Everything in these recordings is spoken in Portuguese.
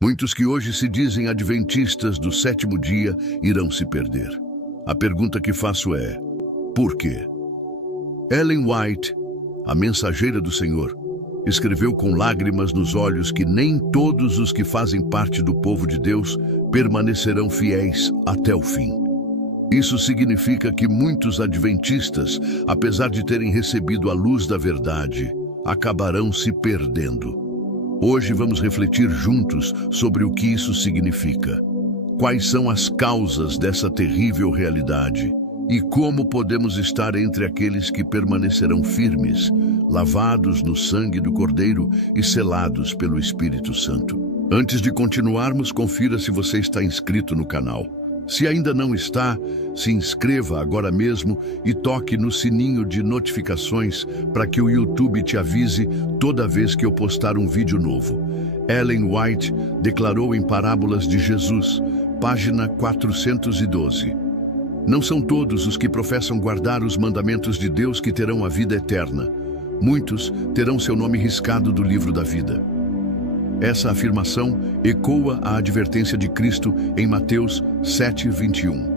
Muitos que hoje se dizem adventistas do sétimo dia irão se perder. A pergunta que faço é: por quê? Ellen White, a mensageira do Senhor, escreveu com lágrimas nos olhos que nem todos os que fazem parte do povo de Deus permanecerão fiéis até o fim. Isso significa que muitos adventistas, apesar de terem recebido a luz da verdade, acabarão se perdendo. Hoje vamos refletir juntos sobre o que isso significa. Quais são as causas dessa terrível realidade e como podemos estar entre aqueles que permanecerão firmes, lavados no sangue do Cordeiro e selados pelo Espírito Santo. Antes de continuarmos, confira se você está inscrito no canal. Se ainda não está, se inscreva agora mesmo e toque no sininho de notificações para que o YouTube te avise toda vez que eu postar um vídeo novo. Ellen White declarou em Parábolas de Jesus, página 412. Não são todos os que professam guardar os mandamentos de Deus que terão a vida eterna. Muitos terão seu nome riscado do livro da vida. Essa afirmação ecoa a advertência de Cristo em Mateus 7:21.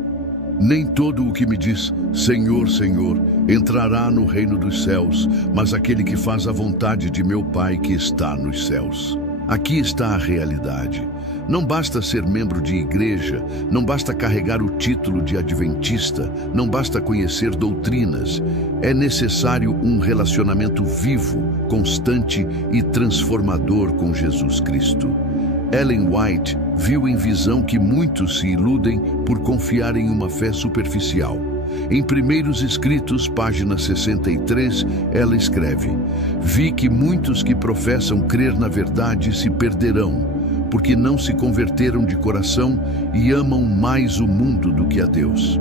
Nem todo o que me diz, Senhor, Senhor, entrará no reino dos céus, mas aquele que faz a vontade de meu Pai que está nos céus. Aqui está a realidade. Não basta ser membro de igreja, não basta carregar o título de adventista, não basta conhecer doutrinas. É necessário um relacionamento vivo, constante e transformador com Jesus Cristo. Ellen White viu em visão que muitos se iludem por confiar em uma fé superficial. Em Primeiros Escritos, página 63, ela escreve: Vi que muitos que professam crer na verdade se perderão, porque não se converteram de coração e amam mais o mundo do que a Deus.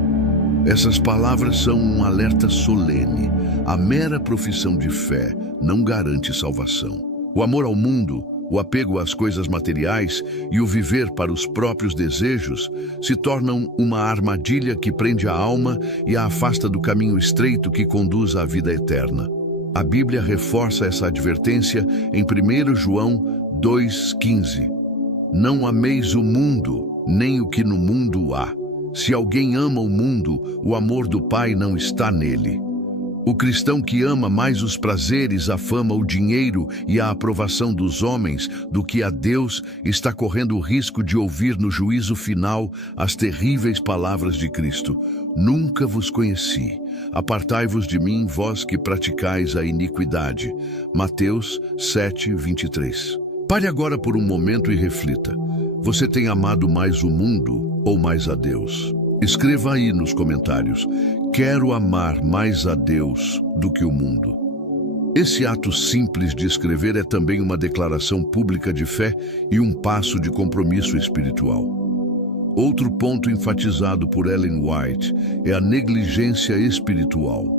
Essas palavras são um alerta solene. A mera profissão de fé não garante salvação. O amor ao mundo, o apego às coisas materiais e o viver para os próprios desejos se tornam uma armadilha que prende a alma e a afasta do caminho estreito que conduz à vida eterna. A Bíblia reforça essa advertência em 1 João 2,15. Não ameis o mundo, nem o que no mundo há. Se alguém ama o mundo, o amor do Pai não está nele. O cristão que ama mais os prazeres, a fama, o dinheiro e a aprovação dos homens do que a Deus está correndo o risco de ouvir no juízo final as terríveis palavras de Cristo: Nunca vos conheci. Apartai-vos de mim, vós que praticais a iniquidade. Mateus 7:23. Pare agora por um momento e reflita. Você tem amado mais o mundo ou mais a Deus? Escreva aí nos comentários: quero amar mais a Deus do que o mundo. Esse ato simples de escrever é também uma declaração pública de fé e um passo de compromisso espiritual. Outro ponto enfatizado por Ellen White é a negligência espiritual.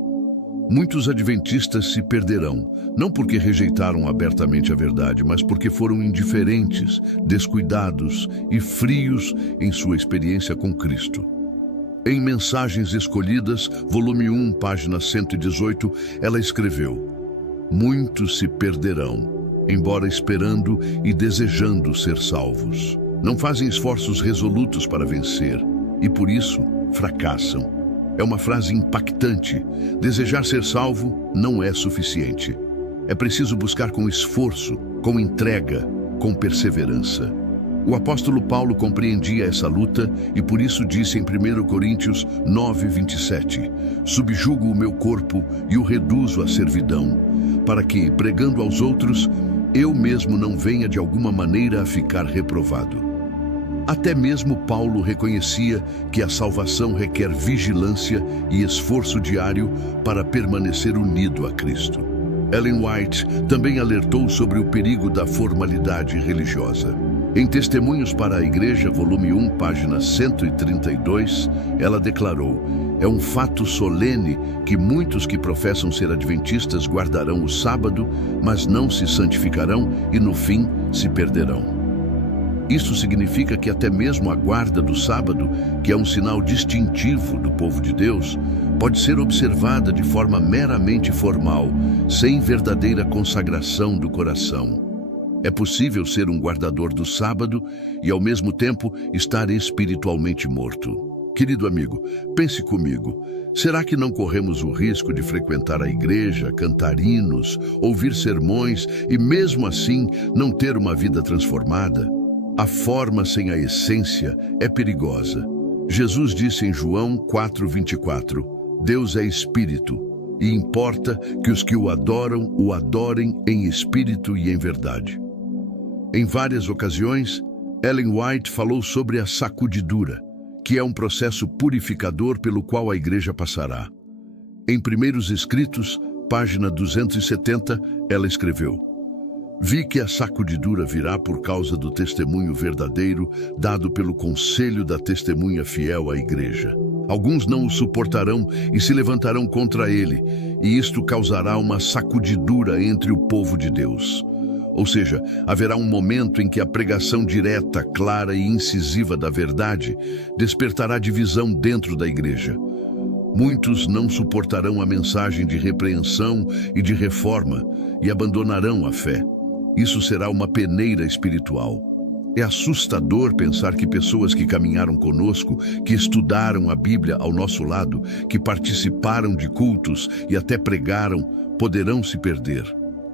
Muitos adventistas se perderão, não porque rejeitaram abertamente a verdade, mas porque foram indiferentes, descuidados e frios em sua experiência com Cristo. Em Mensagens Escolhidas, volume 1, página 118, ela escreveu: Muitos se perderão, embora esperando e desejando ser salvos. Não fazem esforços resolutos para vencer e, por isso, fracassam. É uma frase impactante. Desejar ser salvo não é suficiente. É preciso buscar com esforço, com entrega, com perseverança. O apóstolo Paulo compreendia essa luta e por isso disse em 1 Coríntios 9:27, subjugo o meu corpo e o reduzo à servidão, para que, pregando aos outros, eu mesmo não venha de alguma maneira a ficar reprovado. Até mesmo Paulo reconhecia que a salvação requer vigilância e esforço diário para permanecer unido a Cristo. Ellen White também alertou sobre o perigo da formalidade religiosa. Em Testemunhos para a Igreja, volume 1, página 132, ela declarou: é um fato solene que muitos que professam ser adventistas guardarão o sábado, mas não se santificarão e, no fim, se perderão. Isso significa que até mesmo a guarda do sábado, que é um sinal distintivo do povo de Deus, pode ser observada de forma meramente formal, sem verdadeira consagração do coração. É possível ser um guardador do sábado e, ao mesmo tempo, estar espiritualmente morto. Querido amigo, pense comigo. Será que não corremos o risco de frequentar a igreja, cantar hinos, ouvir sermões e, mesmo assim, não ter uma vida transformada? A forma sem a essência é perigosa. Jesus disse em João 4:24, Deus é espírito, e importa que os que o adorem em espírito e em verdade. Em várias ocasiões, Ellen White falou sobre a sacudidura, que é um processo purificador pelo qual a igreja passará. Em Primeiros Escritos, página 270, ela escreveu: Vi que a sacudidura virá por causa do testemunho verdadeiro dado pelo conselho da testemunha fiel à igreja. Alguns não o suportarão e se levantarão contra ele, e isto causará uma sacudidura entre o povo de Deus. Ou seja, haverá um momento em que a pregação direta, clara e incisiva da verdade despertará divisão dentro da igreja. Muitos não suportarão a mensagem de repreensão e de reforma e abandonarão a fé. Isso será uma peneira espiritual. É assustador pensar que pessoas que caminharam conosco, que estudaram a Bíblia ao nosso lado, que participaram de cultos e até pregaram, poderão se perder.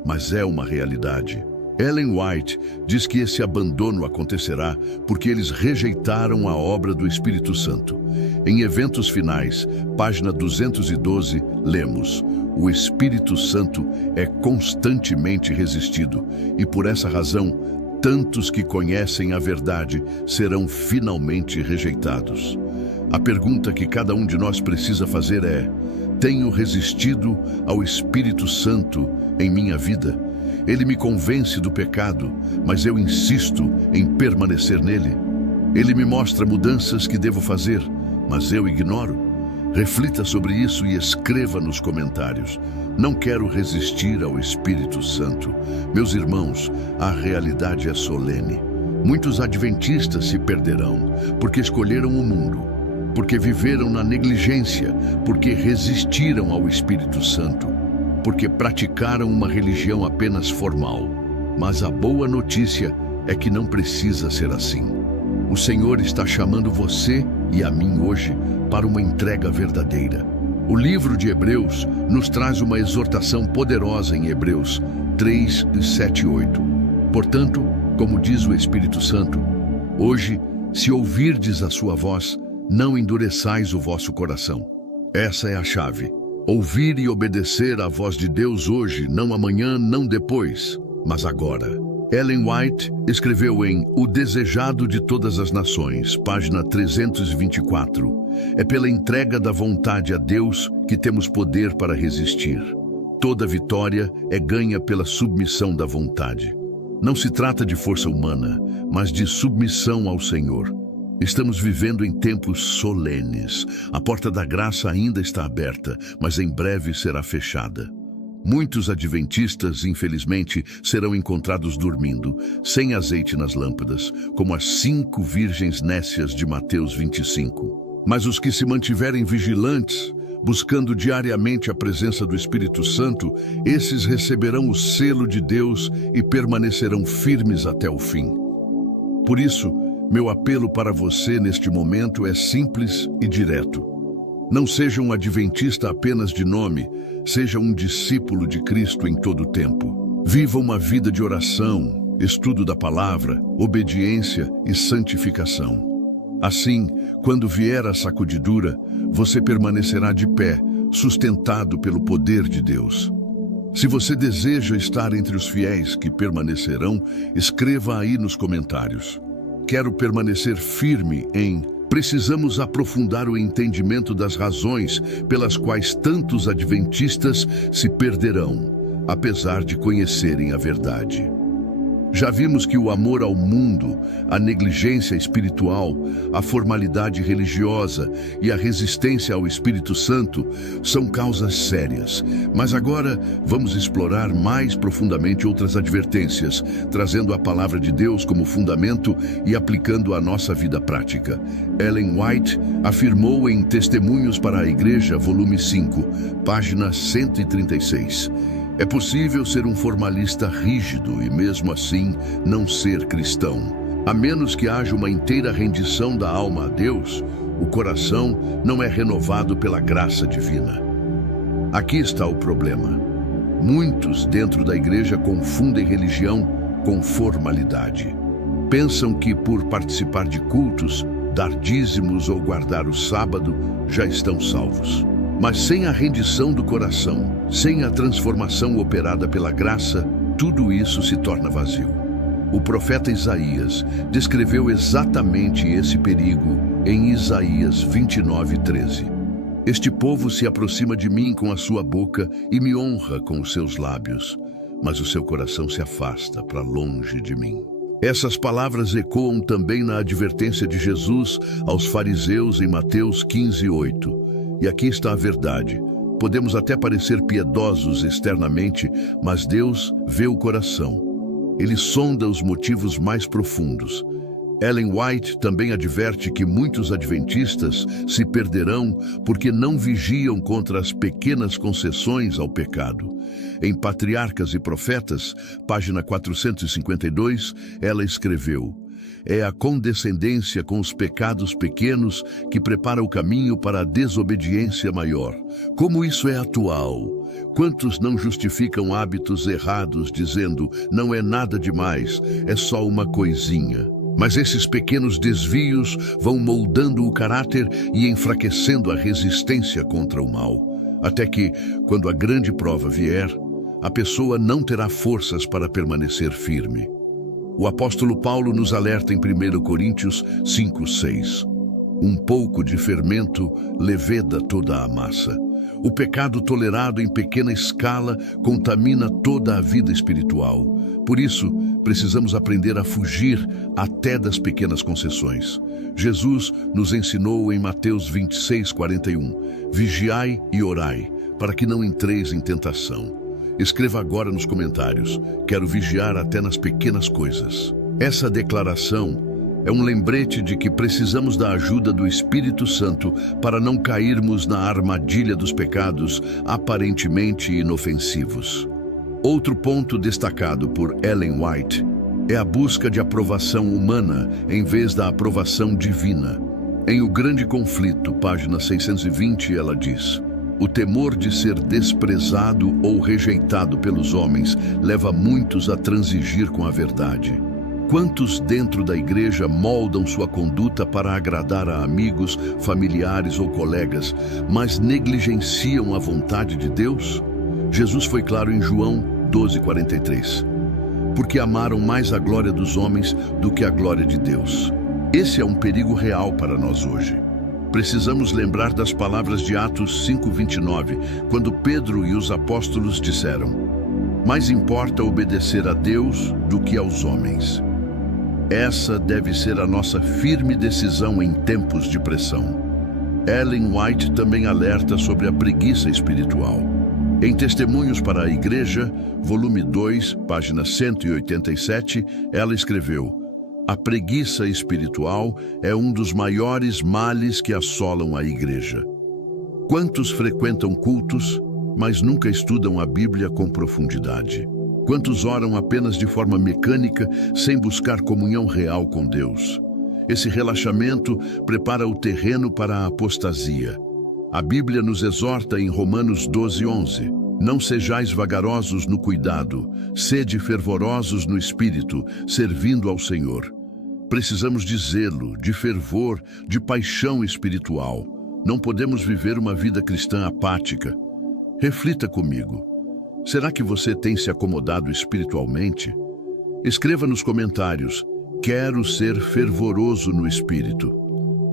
Mas é uma realidade. Ellen White diz que esse abandono acontecerá porque eles rejeitaram a obra do Espírito Santo. Em Eventos Finais, página 212, lemos: O Espírito Santo é constantemente resistido, e por essa razão, tantos que conhecem a verdade serão finalmente rejeitados. A pergunta que cada um de nós precisa fazer é: tenho resistido ao Espírito Santo em minha vida? Ele me convence do pecado, mas eu insisto em permanecer nele. Ele me mostra mudanças que devo fazer, mas eu ignoro. Reflita sobre isso e escreva nos comentários. Não quero resistir ao Espírito Santo. Meus irmãos, a realidade é solene. Muitos adventistas se perderão porque escolheram o mundo, porque viveram na negligência, porque resistiram ao Espírito Santo, porque praticaram uma religião apenas formal. Mas a boa notícia é que não precisa ser assim. O Senhor está chamando você e a mim hoje para uma entrega verdadeira. O livro de Hebreus nos traz uma exortação poderosa em Hebreus 3, 7 e 8. Portanto, como diz o Espírito Santo, hoje, se ouvirdes a sua voz, não endureçais o vosso coração. Essa é a chave. Ouvir e obedecer à voz de Deus hoje, não amanhã, não depois, mas agora. Ellen White escreveu em O Desejado de Todas as Nações, página 324. É pela entrega da vontade a Deus que temos poder para resistir. Toda vitória é ganha pela submissão da vontade. Não se trata de força humana, mas de submissão ao Senhor. Estamos vivendo em tempos solenes. A porta da graça ainda está aberta, mas em breve será fechada. Muitos adventistas, infelizmente, serão encontrados dormindo, sem azeite nas lâmpadas, como as 5 virgens nécias de Mateus 25. Mas os que se mantiverem vigilantes, buscando diariamente a presença do Espírito Santo, esses receberão o selo de Deus e permanecerão firmes até o fim. Por isso, meu apelo para você neste momento é simples e direto. Não seja um adventista apenas de nome, seja um discípulo de Cristo em todo o tempo. Viva uma vida de oração, estudo da palavra, obediência e santificação. Assim, quando vier a sacudidura, você permanecerá de pé, sustentado pelo poder de Deus. Se você deseja estar entre os fiéis que permanecerão, escreva aí nos comentários. Quero permanecer firme em... Precisamos aprofundar o entendimento das razões pelas quais tantos adventistas se perderão, apesar de conhecerem a verdade. Já vimos que o amor ao mundo, a negligência espiritual, a formalidade religiosa e a resistência ao Espírito Santo são causas sérias. Mas agora vamos explorar mais profundamente outras advertências, trazendo a palavra de Deus como fundamento e aplicando à nossa vida prática. Ellen White afirmou em Testemunhos para a Igreja, volume 5, página 136. É possível ser um formalista rígido e mesmo assim não ser cristão. A menos que haja uma inteira rendição da alma a Deus, o coração não é renovado pela graça divina. Aqui está o problema. Muitos dentro da igreja confundem religião com formalidade. Pensam que por participar de cultos, dar dízimos ou guardar o sábado, já estão salvos. Mas sem a rendição do coração, sem a transformação operada pela graça, tudo isso se torna vazio. O profeta Isaías descreveu exatamente esse perigo em Isaías 29:13. Este povo se aproxima de mim com a sua boca e me honra com os seus lábios, mas o seu coração se afasta para longe de mim. Essas palavras ecoam também na advertência de Jesus aos fariseus em Mateus 15:8. E aqui está a verdade. Podemos até parecer piedosos externamente, mas Deus vê o coração. Ele sonda os motivos mais profundos. Ellen White também adverte que muitos adventistas se perderão porque não vigiam contra as pequenas concessões ao pecado. Em Patriarcas e Profetas, página 452, ela escreveu: é a condescendência com os pecados pequenos que prepara o caminho para a desobediência maior. Como isso é atual! Quantos não justificam hábitos errados dizendo não é nada demais, é só uma coisinha? Mas esses pequenos desvios vão moldando o caráter e enfraquecendo a resistência contra o mal. Até que, quando a grande prova vier, a pessoa não terá forças para permanecer firme. O apóstolo Paulo nos alerta em 1 Coríntios 5:6. Um pouco de fermento leveda toda a massa. O pecado tolerado em pequena escala contamina toda a vida espiritual. Por isso, precisamos aprender a fugir até das pequenas concessões. Jesus nos ensinou em Mateus 26:41. Vigiai e orai, para que não entreis em tentação. Escreva agora nos comentários: quero vigiar até nas pequenas coisas. Essa declaração é um lembrete de que precisamos da ajuda do Espírito Santo para não cairmos na armadilha dos pecados aparentemente inofensivos. Outro ponto destacado por Ellen White é a busca de aprovação humana em vez da aprovação divina. Em O Grande Conflito, página 620, ela diz: o temor de ser desprezado ou rejeitado pelos homens leva muitos a transigir com a verdade. Quantos dentro da igreja moldam sua conduta para agradar a amigos, familiares ou colegas, mas negligenciam a vontade de Deus? Jesus foi claro em João 12:43. Porque amaram mais a glória dos homens do que a glória de Deus. Esse é um perigo real para nós hoje. Precisamos lembrar das palavras de Atos 5:29, quando Pedro e os apóstolos disseram: mais importa obedecer a Deus do que aos homens. Essa deve ser a nossa firme decisão em tempos de pressão. Ellen White também alerta sobre a preguiça espiritual. Em Testemunhos para a Igreja, volume 2, página 187, ela escreveu: a preguiça espiritual é um dos maiores males que assolam a igreja. Quantos frequentam cultos, mas nunca estudam a Bíblia com profundidade? Quantos oram apenas de forma mecânica, sem buscar comunhão real com Deus? Esse relaxamento prepara o terreno para a apostasia. A Bíblia nos exorta em Romanos 12:11. Não sejais vagarosos no cuidado, sede fervorosos no espírito, servindo ao Senhor. Precisamos de zelo, de fervor, de paixão espiritual. Não podemos viver uma vida cristã apática. Reflita comigo. Será que você tem se acomodado espiritualmente? Escreva nos comentários: quero ser fervoroso no espírito.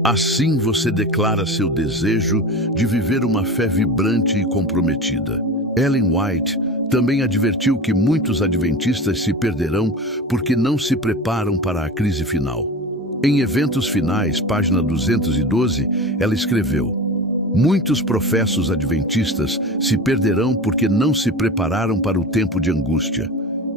Assim você declara seu desejo de viver uma fé vibrante e comprometida. Ellen White também advertiu que muitos adventistas se perderão porque não se preparam para a crise final. Em Eventos Finais, página 212, ela escreveu: muitos professos adventistas se perderão porque não se prepararam para o tempo de angústia.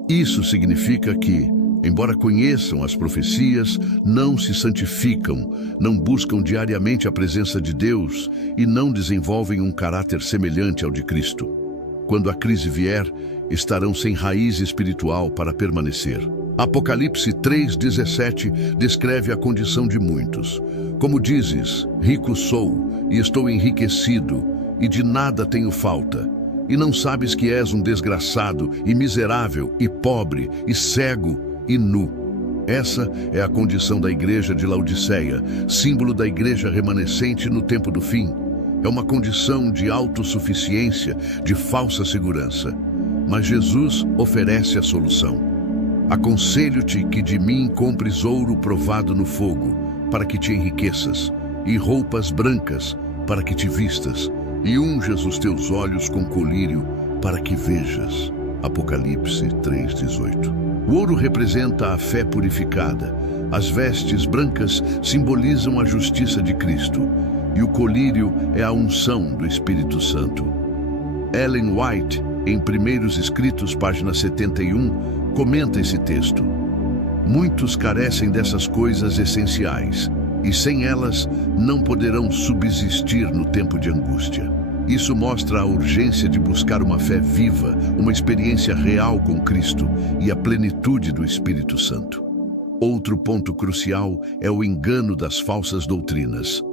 Isso significa que, embora conheçam as profecias, não se santificam, não buscam diariamente a presença de Deus e não desenvolvem um caráter semelhante ao de Cristo. Quando a crise vier, estarão sem raiz espiritual para permanecer. Apocalipse 3:17 descreve a condição de muitos. Como dizes, rico sou, e estou enriquecido, e de nada tenho falta. E não sabes que és um desgraçado, e miserável, e pobre, e cego, e nu. Essa é a condição da igreja de Laodiceia, símbolo da igreja remanescente no tempo do fim. É uma condição de autossuficiência, de falsa segurança. Mas Jesus oferece a solução. Aconselho-te que de mim compres ouro provado no fogo, para que te enriqueças, e roupas brancas, para que te vistas, e unjas os teus olhos com colírio, para que vejas. Apocalipse 3:18. O ouro representa a fé purificada, as vestes brancas simbolizam a justiça de Cristo, e o colírio é a unção do Espírito Santo. Ellen White, em Primeiros Escritos, página 71, comenta esse texto. Muitos carecem dessas coisas essenciais, e sem elas não poderão subsistir no tempo de angústia. Isso mostra a urgência de buscar uma fé viva, uma experiência real com Cristo e a plenitude do Espírito Santo. Outro ponto crucial é o engano das falsas doutrinas.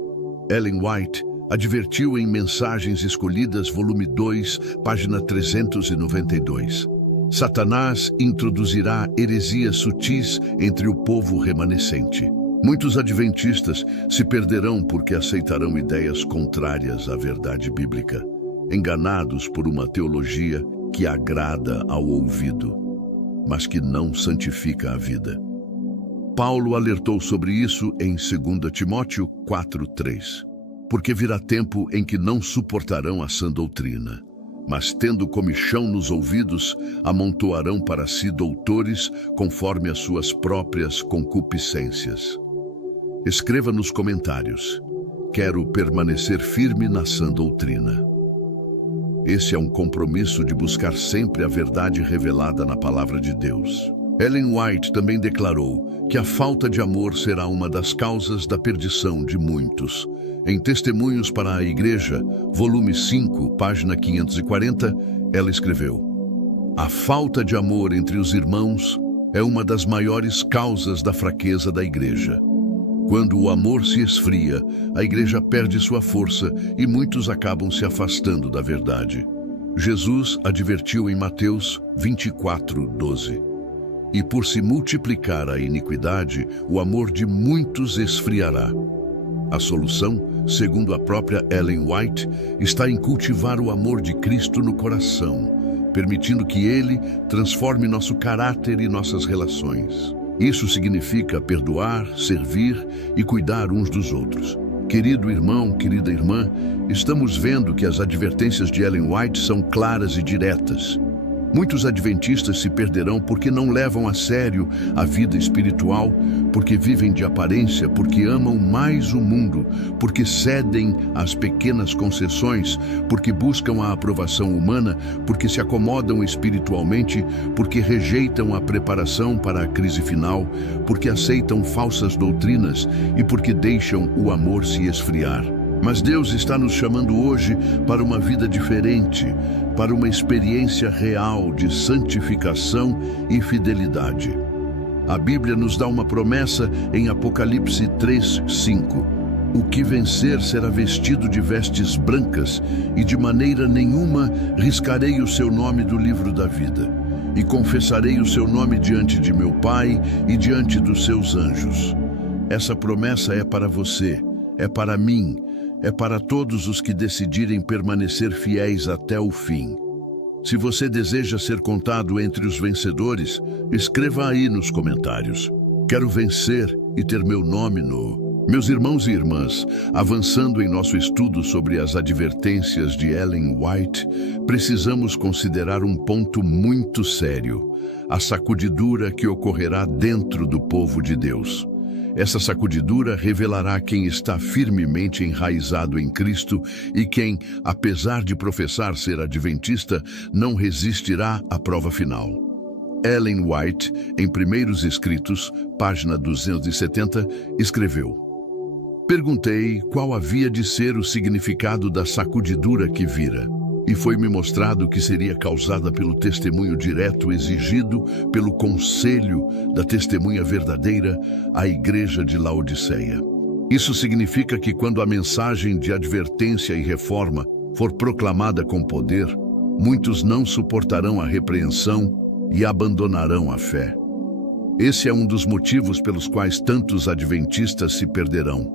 Ellen White advertiu em Mensagens Escolhidas, volume 2, página 392. Satanás introduzirá heresias sutis entre o povo remanescente. Muitos adventistas se perderão porque aceitarão ideias contrárias à verdade bíblica, enganados por uma teologia que agrada ao ouvido, mas que não santifica a vida. Paulo alertou sobre isso em 2 Timóteo 4:3. Porque virá tempo em que não suportarão a sã doutrina, mas tendo comichão nos ouvidos, amontoarão para si doutores conforme as suas próprias concupiscências. Escreva nos comentários: quero permanecer firme na sã doutrina. Esse é um compromisso de buscar sempre a verdade revelada na palavra de Deus. Ellen White também declarou que a falta de amor será uma das causas da perdição de muitos. Em Testemunhos para a Igreja, volume 5, página 540, ela escreveu: a falta de amor entre os irmãos é uma das maiores causas da fraqueza da igreja. Quando o amor se esfria, a igreja perde sua força e muitos acabam se afastando da verdade. Jesus advertiu em Mateus 24:12. E por se multiplicar a iniquidade, o amor de muitos esfriará. A solução, segundo a própria Ellen White, está em cultivar o amor de Cristo no coração, permitindo que Ele transforme nosso caráter e nossas relações. Isso significa perdoar, servir e cuidar uns dos outros. Querido irmão, querida irmã, estamos vendo que as advertências de Ellen White são claras e diretas. Muitos adventistas se perderão porque não levam a sério a vida espiritual, porque vivem de aparência, porque amam mais o mundo, porque cedem às pequenas concessões, porque buscam a aprovação humana, porque se acomodam espiritualmente, porque rejeitam a preparação para a crise final, porque aceitam falsas doutrinas e porque deixam o amor se esfriar. Mas Deus está nos chamando hoje para uma vida diferente, para uma experiência real de santificação e fidelidade. A Bíblia nos dá uma promessa em Apocalipse 3:5. O que vencer será vestido de vestes brancas, e de maneira nenhuma riscarei o seu nome do livro da vida. E confessarei o seu nome diante de meu Pai e diante dos seus anjos. Essa promessa é para você, é para mim, é para todos os que decidirem permanecer fiéis até o fim. Se você deseja ser contado entre os vencedores, escreva aí nos comentários: quero vencer e ter meu nome no... Meus irmãos e irmãs, avançando em nosso estudo sobre as advertências de Ellen White, precisamos considerar um ponto muito sério: a sacudidura que ocorrerá dentro do povo de Deus. Essa sacudidura revelará quem está firmemente enraizado em Cristo e quem, apesar de professar ser adventista, não resistirá à prova final. Ellen White, em Primeiros Escritos, página 270, escreveu: perguntei qual havia de ser o significado da sacudidura que vira. E foi-me mostrado que seria causada pelo testemunho direto exigido pelo conselho da testemunha verdadeira à igreja de Laodiceia. Isso significa que quando a mensagem de advertência e reforma for proclamada com poder, muitos não suportarão a repreensão e abandonarão a fé. Esse é um dos motivos pelos quais tantos adventistas se perderão.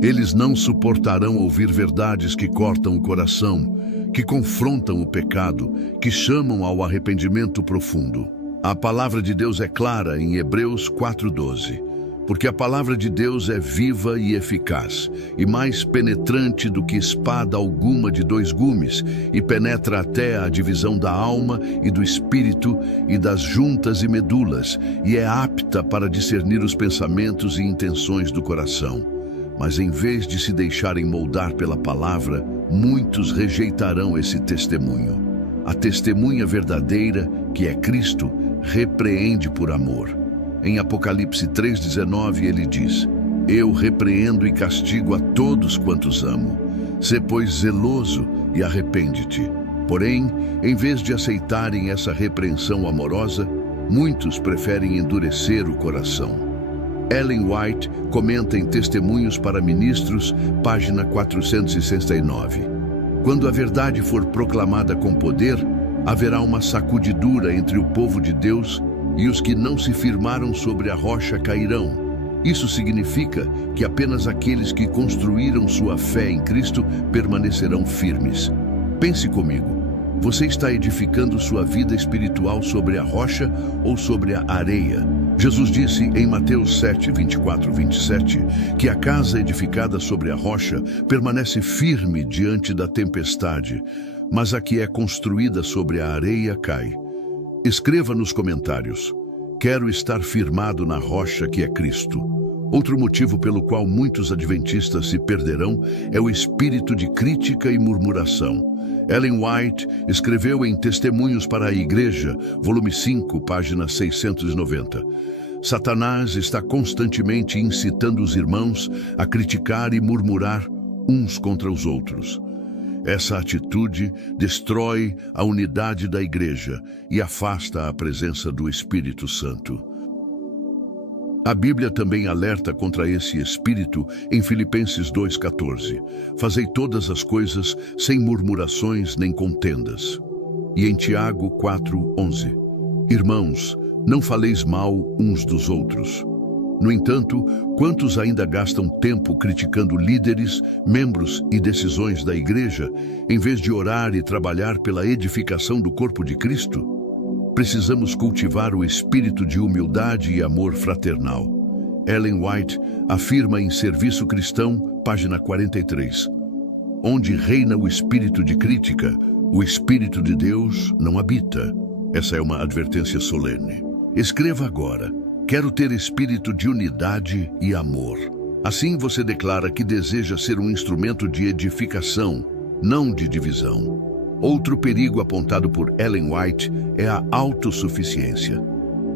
Eles não suportarão ouvir verdades que cortam o coração, que confrontam o pecado, que chamam ao arrependimento profundo. A palavra de Deus é clara em Hebreus 4:12, porque a palavra de Deus é viva e eficaz, e mais penetrante do que espada alguma de dois gumes, e penetra até a divisão da alma e do espírito e das juntas e medulas, e é apta para discernir os pensamentos e intenções do coração. Mas em vez de se deixarem moldar pela palavra, muitos rejeitarão esse testemunho. A testemunha verdadeira, que é Cristo, repreende por amor. Em Apocalipse 3:19 ele diz: Eu repreendo e castigo a todos quantos amo. Sê, pois, zeloso e arrepende-te. Porém, em vez de aceitarem essa repreensão amorosa, muitos preferem endurecer o coração. Ellen White comenta em Testemunhos para Ministros, página 469. Quando a verdade for proclamada com poder, haverá uma sacudidura entre o povo de Deus e os que não se firmaram sobre a rocha cairão. Isso significa que apenas aqueles que construíram sua fé em Cristo permanecerão firmes. Pense comigo. Você está edificando sua vida espiritual sobre a rocha ou sobre a areia? Jesus disse em Mateus 7:24-27 que a casa edificada sobre a rocha permanece firme diante da tempestade, mas a que é construída sobre a areia cai. Escreva nos comentários: quero estar firmado na rocha que é Cristo. Outro motivo pelo qual muitos adventistas se perderão é o espírito de crítica e murmuração. Ellen White escreveu em Testemunhos para a Igreja, volume 5, página 690. Satanás está constantemente incitando os irmãos a criticar e murmurar uns contra os outros. Essa atitude destrói a unidade da igreja e afasta a presença do Espírito Santo. A Bíblia também alerta contra esse espírito em Filipenses 2:14. Fazei todas as coisas sem murmurações nem contendas. E em Tiago 4:11. Irmãos, não faleis mal uns dos outros. No entanto, quantos ainda gastam tempo criticando líderes, membros e decisões da igreja, em vez de orar e trabalhar pela edificação do corpo de Cristo? Precisamos cultivar o espírito de humildade e amor fraternal. Ellen White afirma em Serviço Cristão, página 43. Onde reina o espírito de crítica, o Espírito de Deus não habita. Essa é uma advertência solene. Escreva agora: quero ter espírito de unidade e amor. Assim você declara que deseja ser um instrumento de edificação, não de divisão. Outro perigo apontado por Ellen White é a autossuficiência.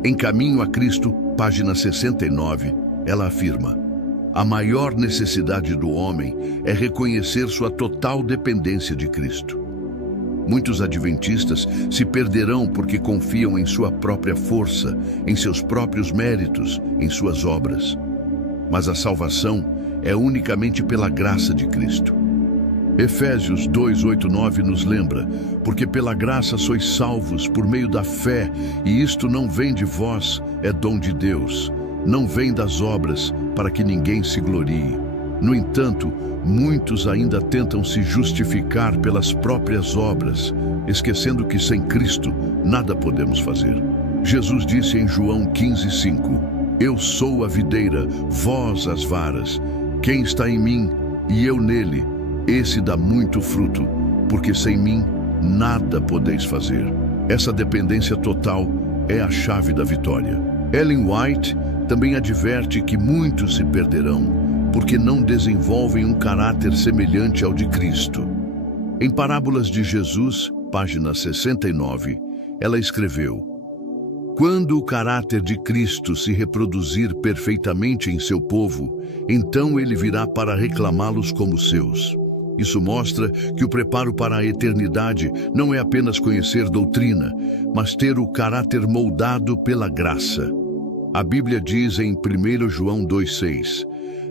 Em Caminho a Cristo, página 69, ela afirma: a maior necessidade do homem é reconhecer sua total dependência de Cristo. Muitos adventistas se perderão porque confiam em sua própria força, em seus próprios méritos, em suas obras. Mas a salvação é unicamente pela graça de Cristo. Efésios 2:8-9 nos lembra: porque pela graça sois salvos por meio da fé, e isto não vem de vós, é dom de Deus. Não vem das obras, para que ninguém se glorie. No entanto, muitos ainda tentam se justificar pelas próprias obras, esquecendo que sem Cristo nada podemos fazer. Jesus disse em João 15:5: Eu sou a videira, vós as varas. Quem está em mim e eu nele, esse dá muito fruto, porque sem mim nada podeis fazer. Essa dependência total é a chave da vitória. Ellen White também adverte que muitos se perderão, porque não desenvolvem um caráter semelhante ao de Cristo. Em Parábolas de Jesus, página 69, ela escreveu: quando o caráter de Cristo se reproduzir perfeitamente em seu povo, então ele virá para reclamá-los como seus. Isso mostra que o preparo para a eternidade não é apenas conhecer doutrina, mas ter o caráter moldado pela graça. A Bíblia diz em 1 João 2,6: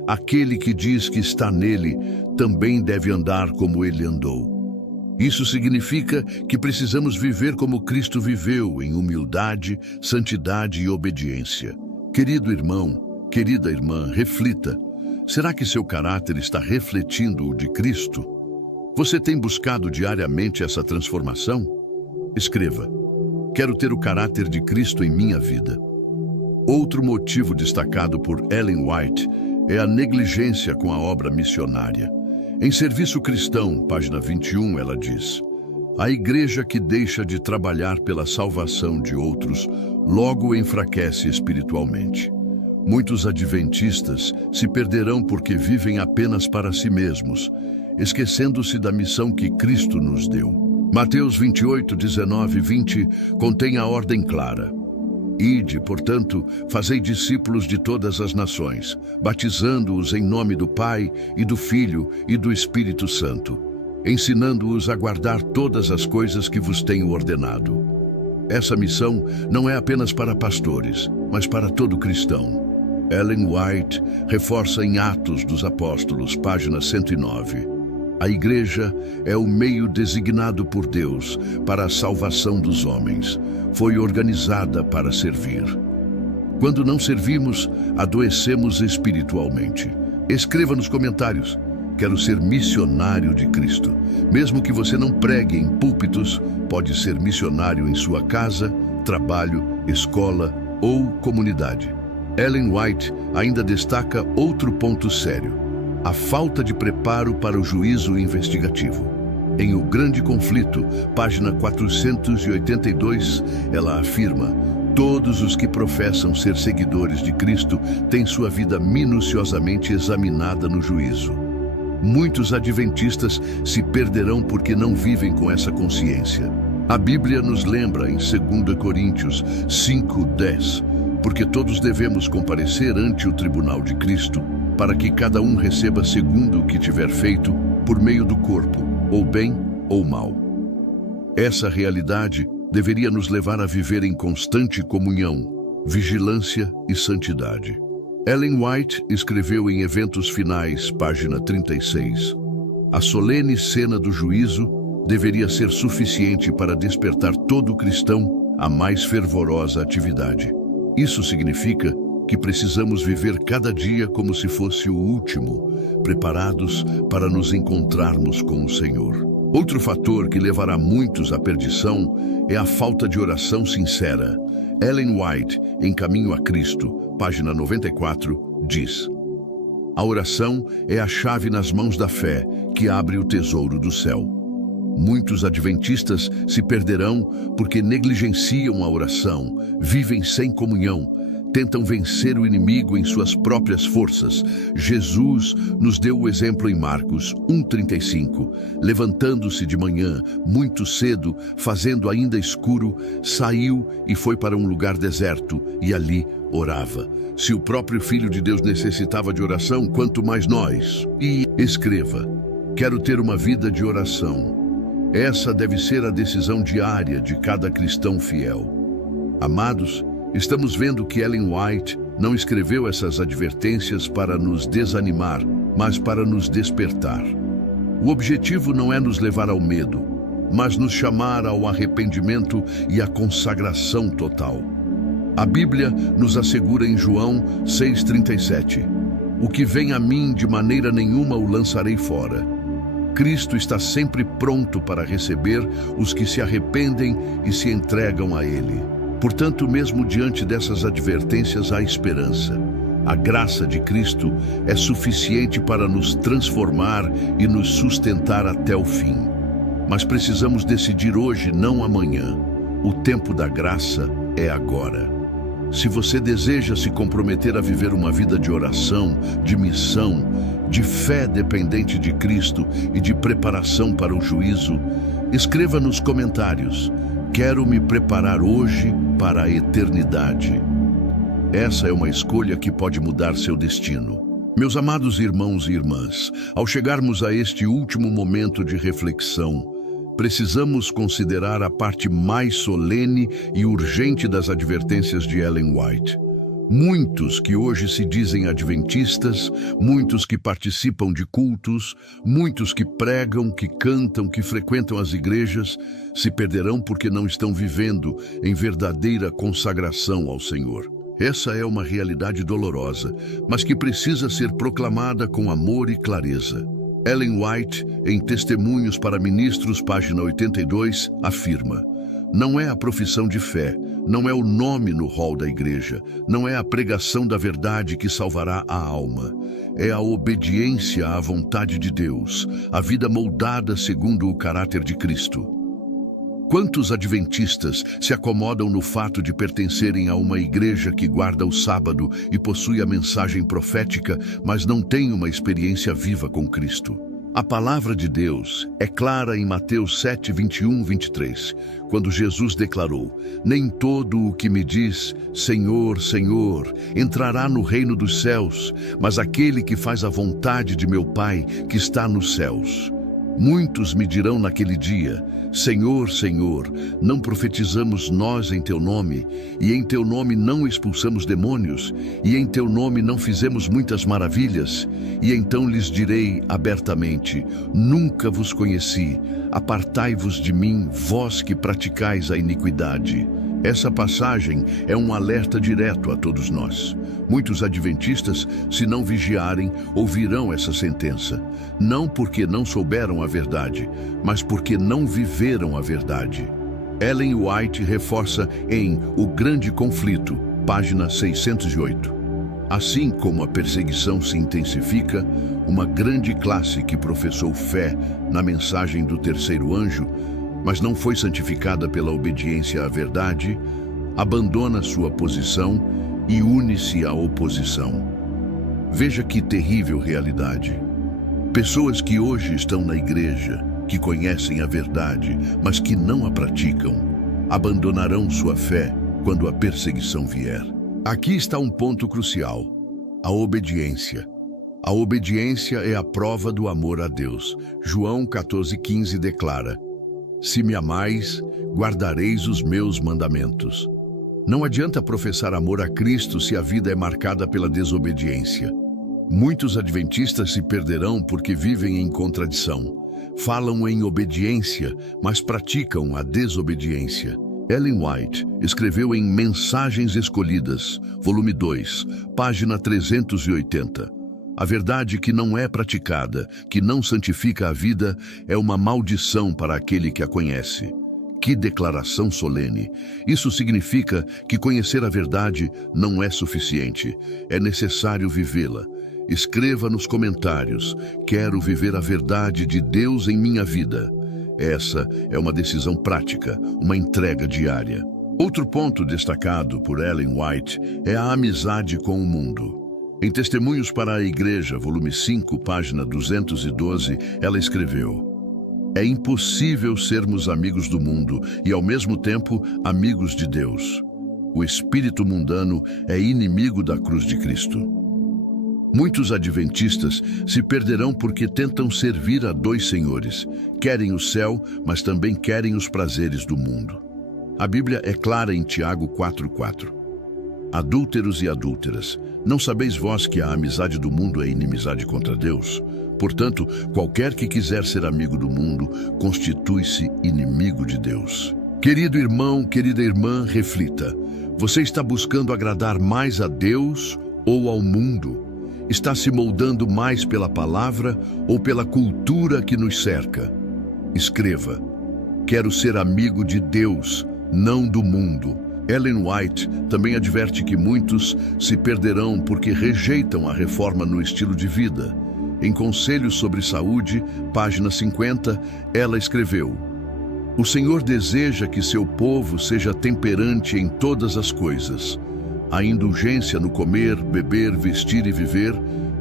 aquele que diz que está nele também deve andar como ele andou. Isso significa que precisamos viver como Cristo viveu, em humildade, santidade e obediência. Querido irmão, querida irmã, reflita. Será que seu caráter está refletindo o de Cristo? Você tem buscado diariamente essa transformação? Escreva: quero ter o caráter de Cristo em minha vida. Outro motivo destacado por Ellen White é a negligência com a obra missionária. Em Serviço Cristão, página 21, ela diz: a igreja que deixa de trabalhar pela salvação de outros logo enfraquece espiritualmente. Muitos adventistas se perderão porque vivem apenas para si mesmos, esquecendo-se da missão que Cristo nos deu. Mateus 28, 19 e 20 contém a ordem clara: ide, portanto, fazei discípulos de todas as nações, batizando-os em nome do Pai e do Filho e do Espírito Santo, ensinando-os a guardar todas as coisas que vos tenho ordenado. Essa missão não é apenas para pastores, mas para todo cristão. Ellen White reforça em Atos dos Apóstolos, página 109. A igreja é o meio designado por Deus para a salvação dos homens. Foi organizada para servir. Quando não servimos, adoecemos espiritualmente. Escreva nos comentários: quero ser missionário de Cristo. Mesmo que você não pregue em púlpitos, pode ser missionário em sua casa, trabalho, escola ou comunidade. Ellen White ainda destaca outro ponto sério: a falta de preparo para o juízo investigativo. Em O Grande Conflito, página 482, ela afirma: todos os que professam ser seguidores de Cristo têm sua vida minuciosamente examinada no juízo. Muitos adventistas se perderão porque não vivem com essa consciência. A Bíblia nos lembra em 2 Coríntios 5:10, porque todos devemos comparecer ante o tribunal de Cristo, para que cada um receba segundo o que tiver feito por meio do corpo, ou bem ou mal. Essa realidade deveria nos levar a viver em constante comunhão, vigilância e santidade. Ellen White escreveu em Eventos Finais, página 36: a solene cena do juízo deveria ser suficiente para despertar todo cristão à mais fervorosa atividade. Isso significa que precisamos viver cada dia como se fosse o último, preparados para nos encontrarmos com o Senhor. Outro fator que levará muitos à perdição é a falta de oração sincera. Ellen White, em Caminho a Cristo, página 94, diz: a oração é a chave nas mãos da fé que abre o tesouro do céu. Muitos adventistas se perderão porque negligenciam a oração, vivem sem comunhão, tentam vencer o inimigo em suas próprias forças. Jesus nos deu o exemplo em Marcos 1:35. Levantando-se de manhã, muito cedo, fazendo ainda escuro, saiu e foi para um lugar deserto e ali orava. Se o próprio Filho de Deus necessitava de oração, quanto mais nós. E escreva: quero ter uma vida de oração. Essa deve ser a decisão diária de cada cristão fiel. Amados, estamos vendo que Ellen White não escreveu essas advertências para nos desanimar, mas para nos despertar. O objetivo não é nos levar ao medo, mas nos chamar ao arrependimento e à consagração total. A Bíblia nos assegura em João 6:37: o que vem a mim de maneira nenhuma o lançarei fora. Cristo está sempre pronto para receber os que se arrependem e se entregam a Ele. Portanto, mesmo diante dessas advertências, há esperança. A graça de Cristo é suficiente para nos transformar e nos sustentar até o fim. Mas precisamos decidir hoje, não amanhã. O tempo da graça é agora. Se você deseja se comprometer a viver uma vida de oração, de missão, de fé dependente de Cristo e de preparação para o juízo, escreva nos comentários: quero me preparar hoje para a eternidade. Essa é uma escolha que pode mudar seu destino. Meus amados irmãos e irmãs, ao chegarmos a este último momento de reflexão, precisamos considerar a parte mais solene e urgente das advertências de Ellen White. Muitos que hoje se dizem adventistas, muitos que participam de cultos, muitos que pregam, que cantam, que frequentam as igrejas, se perderão porque não estão vivendo em verdadeira consagração ao Senhor. Essa é uma realidade dolorosa, mas que precisa ser proclamada com amor e clareza. Ellen White, em Testemunhos para Ministros, página 82, afirma: não é a profissão de fé, não é o nome no hall da igreja, não é a pregação da verdade que salvará a alma. É a obediência à vontade de Deus, a vida moldada segundo o caráter de Cristo. Quantos adventistas se acomodam no fato de pertencerem a uma igreja que guarda o sábado e possui a mensagem profética, mas não tem uma experiência viva com Cristo? A palavra de Deus é clara em Mateus 7, 21, 23, quando Jesus declarou: nem todo o que me diz, Senhor, Senhor, entrará no reino dos céus, mas aquele que faz a vontade de meu Pai que está nos céus. Muitos me dirão naquele dia: Senhor, Senhor, não profetizamos nós em Teu nome, e em Teu nome não expulsamos demônios, e em Teu nome não fizemos muitas maravilhas? E então lhes direi abertamente: nunca vos conheci, apartai-vos de mim, vós que praticais a iniquidade. Essa passagem é um alerta direto a todos nós. Muitos adventistas, se não vigiarem, ouvirão essa sentença, não porque não souberam a verdade, mas porque não viveram a verdade. Ellen White reforça em O Grande Conflito, página 608. Assim como a perseguição se intensifica, uma grande classe que professou fé na mensagem do terceiro anjo, mas não foi santificada pela obediência à verdade, abandona sua posição e une-se à oposição. Veja que terrível realidade. Pessoas que hoje estão na igreja, que conhecem a verdade, mas que não a praticam, abandonarão sua fé quando a perseguição vier. Aqui está um ponto crucial: a obediência. A obediência é a prova do amor a Deus. João 14,15 declara: se me amais, guardareis os meus mandamentos. Não adianta professar amor a Cristo se a vida é marcada pela desobediência. Muitos adventistas se perderão porque vivem em contradição. Falam em obediência, mas praticam a desobediência. Ellen White escreveu em Mensagens Escolhidas, volume 2, página 380. A verdade que não é praticada, que não santifica a vida, é uma maldição para aquele que a conhece. Que declaração solene! Isso significa que conhecer a verdade não é suficiente, é necessário vivê-la. Escreva nos comentários: quero viver a verdade de Deus em minha vida. Essa é uma decisão prática, uma entrega diária. Outro ponto destacado por Ellen White é a amizade com o mundo. Em Testemunhos para a Igreja, volume 5, página 212, ela escreveu: é impossível sermos amigos do mundo e, ao mesmo tempo, amigos de Deus. O espírito mundano é inimigo da cruz de Cristo. Muitos adventistas se perderão porque tentam servir a dois senhores. Querem o céu, mas também querem os prazeres do mundo. A Bíblia é clara em Tiago 4,4. Adúlteros e adúlteras, não sabeis vós que a amizade do mundo é inimizade contra Deus? Portanto, qualquer que quiser ser amigo do mundo, constitui-se inimigo de Deus. Querido irmão, querida irmã, reflita. Você está buscando agradar mais a Deus ou ao mundo? Está se moldando mais pela palavra ou pela cultura que nos cerca? Escreva: quero ser amigo de Deus, não do mundo. Ellen White também adverte que muitos se perderão porque rejeitam a reforma no estilo de vida. Em Conselhos sobre Saúde, página 50, ela escreveu: o Senhor deseja que seu povo seja temperante em todas as coisas. A indulgência no comer, beber, vestir e viver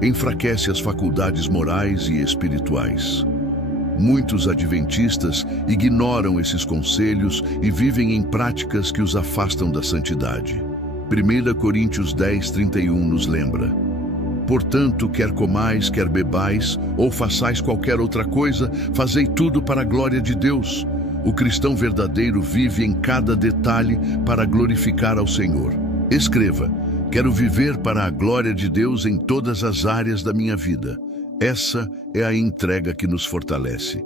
enfraquece as faculdades morais e espirituais. Muitos adventistas ignoram esses conselhos e vivem em práticas que os afastam da santidade. 1 Coríntios 10, 31 nos lembra: Portanto, quer comais, quer bebais, ou façais qualquer outra coisa, fazei tudo para a glória de Deus. O cristão verdadeiro vive em cada detalhe para glorificar ao Senhor. Escreva: quero viver para a glória de Deus em todas as áreas da minha vida. Essa é a entrega que nos fortalece.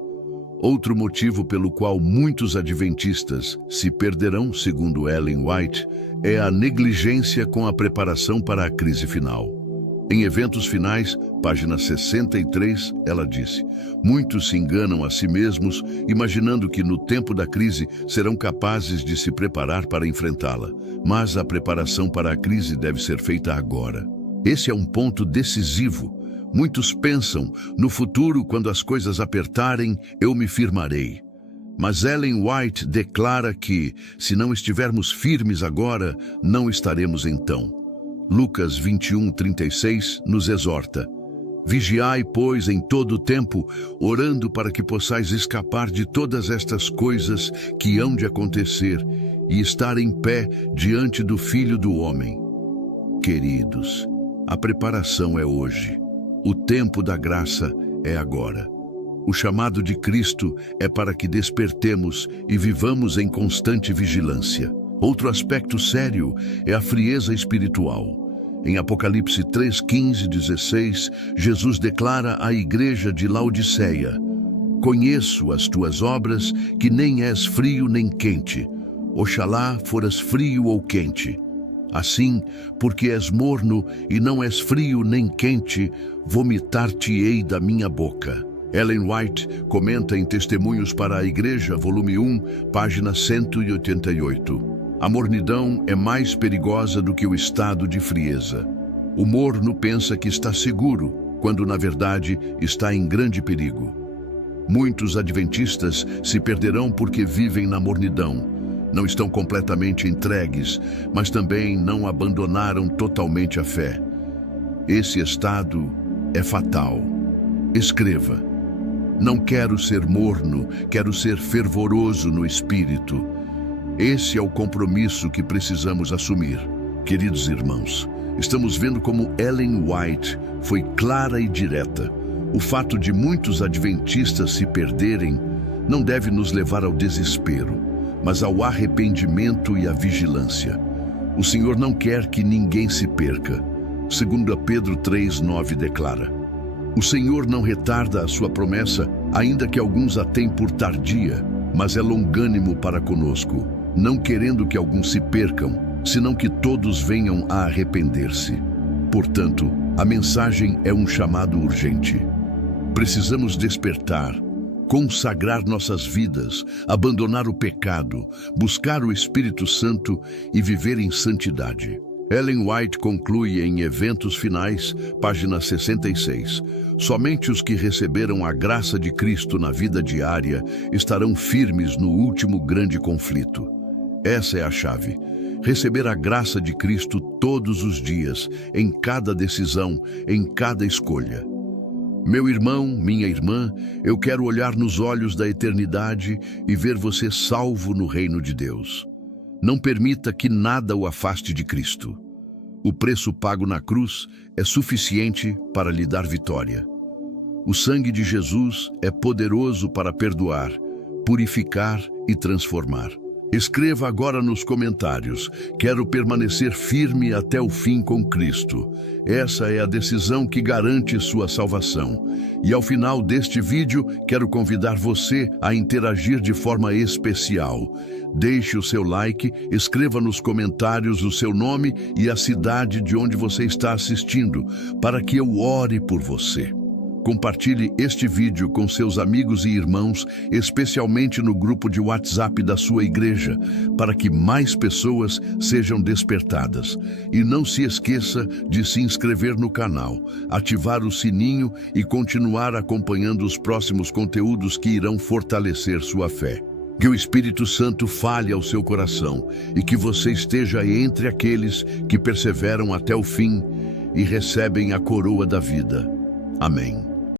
Outro motivo pelo qual muitos adventistas se perderão, segundo Ellen White, é a negligência com a preparação para a crise final. Em Eventos Finais, página 63, ela disse: muitos se enganam a si mesmos, imaginando que no tempo da crise serão capazes de se preparar para enfrentá-la. Mas a preparação para a crise deve ser feita agora. Esse é um ponto decisivo. Muitos pensam, no futuro, quando as coisas apertarem, eu me firmarei. Mas Ellen White declara que, se não estivermos firmes agora, não estaremos então. Lucas 21:36 nos exorta: vigiai, pois, em todo o tempo, orando para que possais escapar de todas estas coisas que hão de acontecer e estar em pé diante do Filho do Homem. Queridos, a preparação é hoje. O tempo da graça é agora. O chamado de Cristo é para que despertemos e vivamos em constante vigilância. Outro aspecto sério é a frieza espiritual. Em Apocalipse 3:15-16, Jesus declara à igreja de Laodiceia: conheço as tuas obras, que nem és frio nem quente. Oxalá foras frio ou quente. Assim, porque és morno e não és frio nem quente, vomitar-te-ei da minha boca. Ellen White comenta em Testemunhos para a Igreja, volume 1, página 188. A mornidão é mais perigosa do que o estado de frieza. O morno pensa que está seguro, quando na verdade está em grande perigo. Muitos adventistas se perderão porque vivem na mornidão. Não estão completamente entregues, mas também não abandonaram totalmente a fé. Esse estado é fatal. Escreva: não quero ser morno, quero ser fervoroso no espírito. Esse é o compromisso que precisamos assumir. Queridos irmãos, estamos vendo como Ellen White foi clara e direta. O fato de muitos adventistas se perderem não deve nos levar ao desespero, mas ao arrependimento e à vigilância. O Senhor não quer que ninguém se perca. 2 Pedro 3:9 declara: o Senhor não retarda a sua promessa, ainda que alguns a tenham por tardia, mas é longânimo para conosco, não querendo que alguns se percam, senão que todos venham a arrepender-se. Portanto, a mensagem é um chamado urgente. Precisamos despertar, consagrar nossas vidas, abandonar o pecado, buscar o Espírito Santo e viver em santidade. Ellen White conclui em Eventos Finais, página 66, somente os que receberam a graça de Cristo na vida diária estarão firmes no último grande conflito. Essa é a chave. Receber a graça de Cristo todos os dias, em cada decisão, em cada escolha. Meu irmão, minha irmã, eu quero olhar nos olhos da eternidade e ver você salvo no reino de Deus. Não permita que nada o afaste de Cristo. O preço pago na cruz é suficiente para lhe dar vitória. O sangue de Jesus é poderoso para perdoar, purificar e transformar. Escreva agora nos comentários: quero permanecer firme até o fim com Cristo. Essa é a decisão que garante sua salvação. E ao final deste vídeo, quero convidar você a interagir de forma especial. Deixe o seu like, escreva nos comentários o seu nome e a cidade de onde você está assistindo, para que eu ore por você. Compartilhe este vídeo com seus amigos e irmãos, especialmente no grupo de WhatsApp da sua igreja, para que mais pessoas sejam despertadas. E não se esqueça de se inscrever no canal, ativar o sininho e continuar acompanhando os próximos conteúdos que irão fortalecer sua fé. Que o Espírito Santo fale ao seu coração e que você esteja entre aqueles que perseveram até o fim e recebem a coroa da vida. Amém.